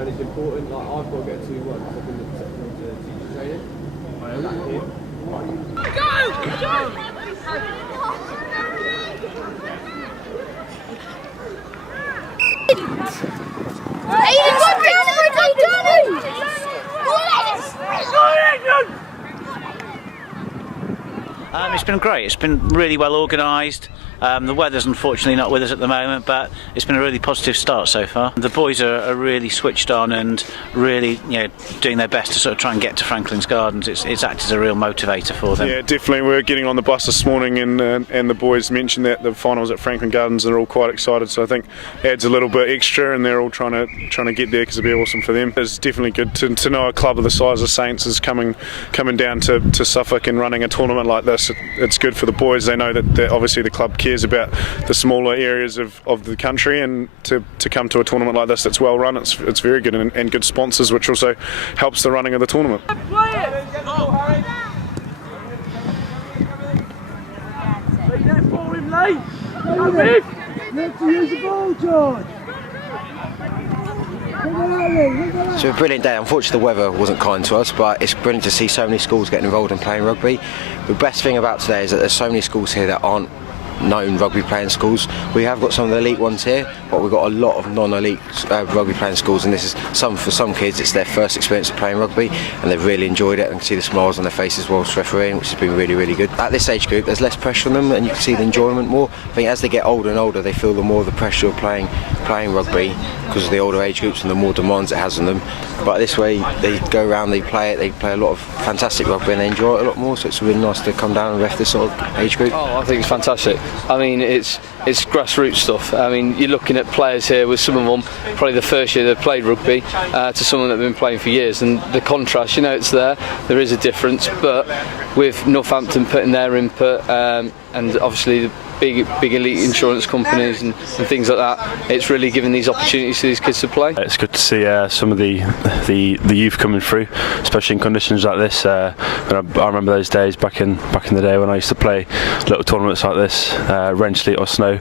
and it's important. Like I've got to get 2-1 because I've been accepted to teacher training. I know that here. It's been great. It's been really well organised. The weather's unfortunately not with us at the moment, but it's been a really positive start so far. The boys are really switched on and really, doing their best to sort of try and get to Franklin's Gardens. It's acted as a real motivator for them. Yeah, definitely. We were getting on the bus this morning, and the boys mentioned that the finals at Franklin Gardens, and they're all quite excited. So I think it adds a little bit extra, and they're all trying to get there because it'll be awesome for them. It's definitely good to know a club of the size of Saints is coming down to Suffolk and running a tournament like this. It's good for the boys. They know that obviously the club cares about the smaller areas of the country, and to come to a tournament like this that's well run, it's very good, and good sponsors, which also helps the running of the tournament. It's a brilliant day. Unfortunately the weather wasn't kind to us, but it's brilliant to see so many schools getting involved in playing rugby. The best thing about today is that there's so many schools here that aren't known rugby playing schools. We have got some of the elite ones here, but we've got a lot of non-elite rugby playing schools, and this is for some kids it's their first experience of playing rugby, and they've really enjoyed it, and can see the smiles on their faces whilst refereeing, which has been really, really good. At this age group there's less pressure on them, and you can see the enjoyment more. I think as they get older and older, they feel the more the pressure of playing rugby because of the older age groups and the more demands it has on them. But this way they go around, they play a lot of fantastic rugby, and they enjoy it a lot more, so it's really nice to come down and ref this sort of age group. Oh, I think it's fantastic. I mean, it's grassroots stuff. I mean, you're looking at players here with some of them probably the first year they've played rugby to someone that have been playing for years, and the contrast, it's there is a difference, but with Northampton putting their input and obviously the big elite insurance companies and things like that, it's really giving these opportunities to these kids to play. It's good to see some of the youth coming through, especially in conditions like this. I remember those days back in the day when I used to play little tournaments like this, rain, sleet or snow,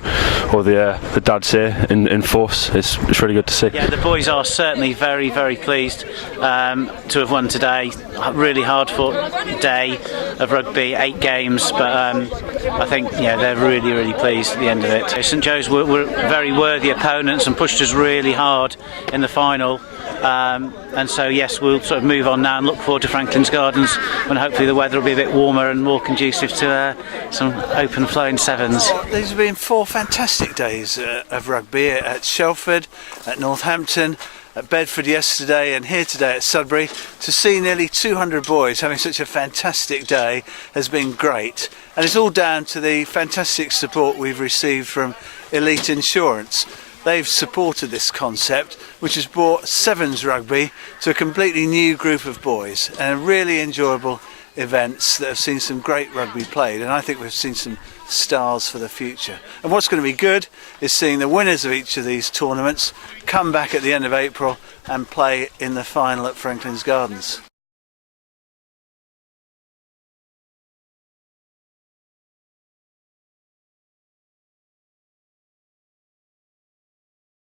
or the dads here in force. It's really good to see. Yeah, the boys are certainly very, very pleased to have won today. A really hard fought day of rugby, 8 games, but I think they're really pleased at the end of it. St Joe's were very worthy opponents and pushed us really hard in the final, and so yes, we'll sort of move on now and look forward to Franklin's Gardens when hopefully the weather will be a bit warmer and more conducive to some open flowing 7's. These have been 4 fantastic days of rugby at Shelford, at Northampton, at Bedford yesterday, and here today at Sudbury. To see nearly 200 boys having such a fantastic day has been great, and it's all down to the fantastic support we've received from Elite Insurance. They've supported this concept, which has brought 7's rugby to a completely new group of boys, and really enjoyable events that have seen some great rugby played, and I think we've seen some stars for the future. And what's going to be good is seeing the winners of each of these tournaments come back at the end of April and play in the final at Franklin's Gardens.